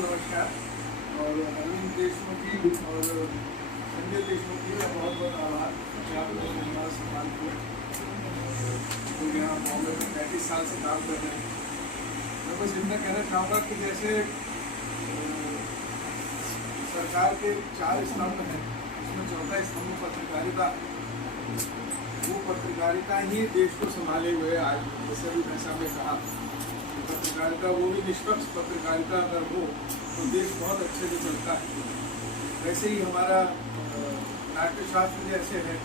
नमस्कार। और अरविंद देशमुख जी और संजय देशमुख जी का बहुत बहुत आभार कि आप लोगों ने हमारा सम्मान किया। तो यहाँ बॉम्बे में 35 साल से काम कर रहे हैं। मैं बस इतना कहना चाहूँगा कि जैसे सरकार के 4 स्तंभ हैं, उसमें चौथा स्तंभ पत्रकारिता, वो पत्रकारिता ही देश को संभाले हुए आज। जैसे अभी भाई साहब ने कहा, पत्रकारिता वो भी निष्पक्ष पत्रकारिता अगर हो तो देश बहुत अच्छे से चलता है। वैसे ही हमारा नाट्यशास्त्र जैसे है,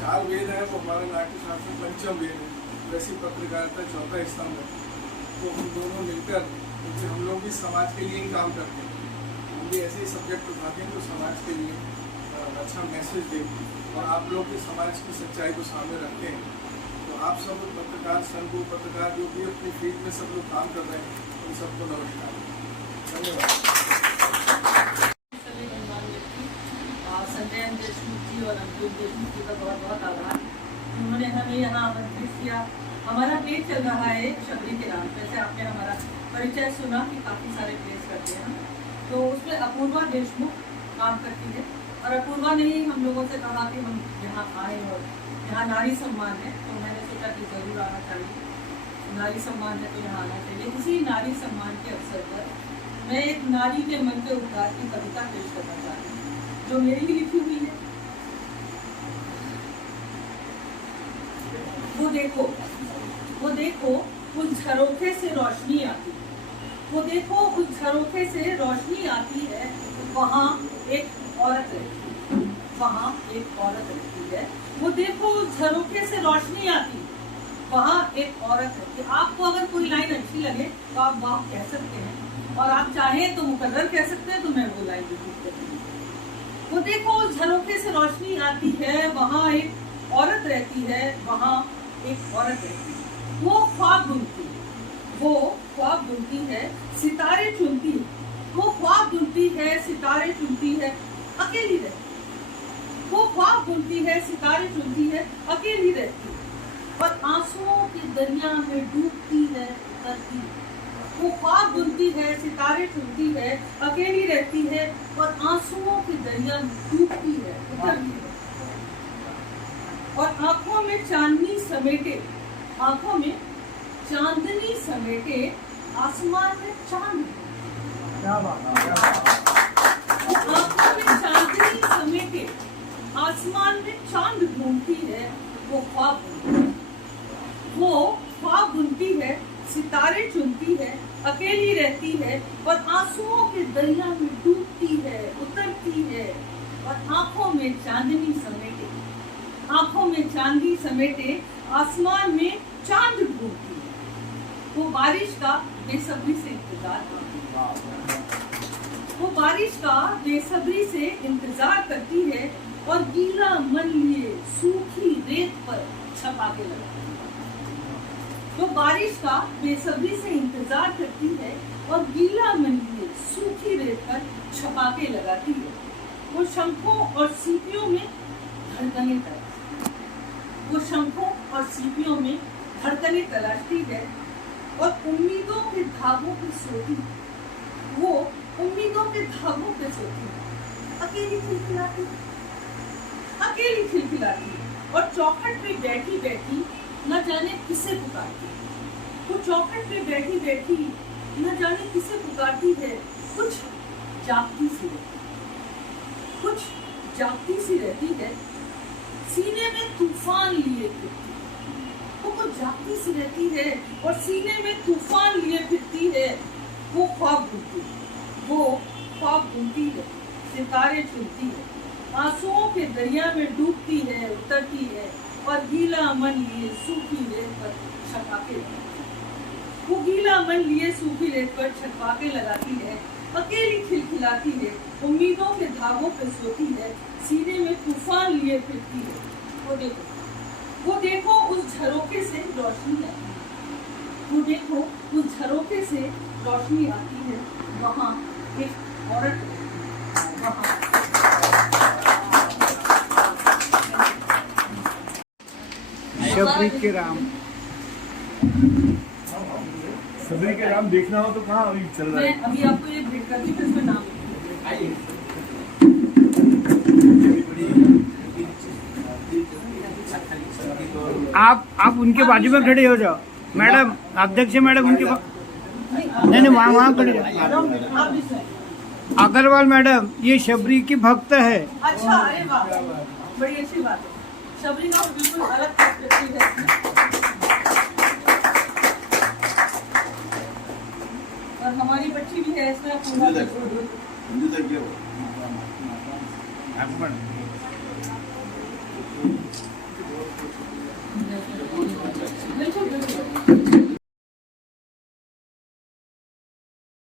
4 वेद है, वो हमारा नाट्यशास्त्र पंचम वेद है, वैसी पत्रकारिता चौथा स्तंभ है। तो हम दोनों मिलकर, क्योंकि हम लोग भी समाज के लिए ही काम करते हैं, हम भी ऐसे ही सब्जेक्ट उठाते हैं तो समाज के लिए अच्छा मैसेज दें और आप लोग भी समाज की सच्चाई को सामने रखते हैं। तो आप सब पत्रकार संघ, पत्रकार जो भी अपनी फील्ड में सब लोग काम कर रहे हैं, उन सबको नमस्कार, धन्यवाद। संजय देशमुख जी और अरविंद देशमुख जी का बहुत बहुत आभार। उन्होंने हमें यहाँ आमंत्रित किया। हमारा प्ले चल रहा है शबरी के नाम। जैसे आपने हमारा परिचय सुना कि काफ़ी सारे प्लेस करते हैं, तो उसमें अपूर्वा देशमुख काम करती है। और अपूर्वा ने ही हम लोगों से कहा कि हम यहाँ आए और यहाँ नारी सम्मान है, तो मैंने सोचा कि ज़रूर आना चाहिए। नारी सम्मान है तो यहाँ आना चाहिए। इसी नारी सम्मान के अवसर पर मैं एक नारी के मन के उद्धार की कविता पेश करना चाहती हूँ, जो मेरी ही लिखी हुई है। वो देखो उस झरोखे से रोशनी आती है। वो देखो उस झरोखे से रोशनी आती है। वहाँ एक औरत रहती है। वहाँ एक औरत रहती है। वो देखो उस झरोखे से रोशनी आती है। वहाँ एक औरत रहती है। आपको अगर कोई लाइन अच्छी लगे तो आप वाह कह सकते हैं, और आप चाहें तो मुकर्रर कह सकते हैं, तो मैं वो लाइन रिपीट करती हूँ। वो देखो उस झरोखे से रोशनी आती है। वहाँ एक औरत रहती है। वहाँ एक औरत रहती है। वो ख्वाब बुनती है। वो ख्वाब बुनती है, सितारे चुनती है। वो ख्वाब बुनती है, सितारे चुनती है, अकेली रहती है। वो ख्वाब बुनती है, सितारे चुनती है, अकेली रहती है, और आंसुओं के दरिया में डूबती है, उतरती है। वो ख्वाब बुनती है, सितारे चुनती है, अकेली रहती है, और आंसुओं के दरिया में डूबती है, उतरती है, और आंखों में चांदनी समेटे, आंखों में चांदनी समेटे, आसमान में चांद। आंखों में चांदनी समेटे, आसमान में चांद ढूंढती है। वो ख्वाब बुनती है। वो ख्वाब बुनती है, सितारे चुनती है, अकेली रहती है, और आंसुओं के दरिया में डूबती है, उतरती है, और आंखों में चांदनी समेटे, आंखों में चांदी समेटे, आसमान में चांद ढूंढती है। वो बारिश का बेसब्री से इंतजार करती है। वो बारिश का बेसब्री से इंतजार करती है, और गीला मन लिए सूखी रेत पर छपाके लगाती है। वो बारिश का बेसब्री से इंतजार करती है, और गीला मन लिए सूखी रेत पर छपाके लगाती है। वो शंखों और सीपियों में धड़कने तलाशती है। वो शंखों और सीपियों में धड़कने तलाशती है, और उम्मीदों के धागों पे सोती है। वो उम्मीदों के धागों पे सोती है, अकेली खिलखिलाती है, अकेली खिलखिलाती है, और चौखट पे बैठी बैठी न जाने किसे पुकारती है। वो चौखट पे बैठी बैठी न जाने किसे पुकारती है। कुछ जागती सी रहती है, कुछ जागती सी रहती है, सीने में तूफान लिए फिरती है। वो कुछ जागती सी रहती है, और सीने में तूफान लिए फिरती है। वो ख्वाब बुनती है। वो ख्वाब बुनती है, सितारे चुनती है, आंसुओं के दरिया में डूबती है, उतरती है, और गीला मन लिए सूखी रेत पर छपाके लगाती है। वो गीला मन लिए सूखी रेत पर छपाके लगाती है, अकेली खिलखिलाती है, उम्मीदों के धागों पे सोती है, सीने में तूफान लिए फिरती है। वो देखो उस झरोखे से रोशनी आती है। वो देखो उस झरोखे से रोशनी आती है। वहाँ एक औरत है। वहाँ शबरी के राम शबरी के नाम देखना हो तो कहाँ अभी चल रहा मैं है? अभी आपको ये भेंट करती हूँ, फिर इसमें नाम आप उनके बाजू में खड़े हो जाओ मैडम, अध्यक्ष मैडम उनके नहीं वहाँ खड़े जाओ। आप भी सुनाइए। अग्रवाल मैडम, ये शबरी की भक्त है। अच्छा, अरे वाह, बड़ी अच्छी बात है। शबरी का बिल्कुल अलग पर्सपेक्टिव है इसमें। और हमारी बच्ची भी है इसमें पूरा।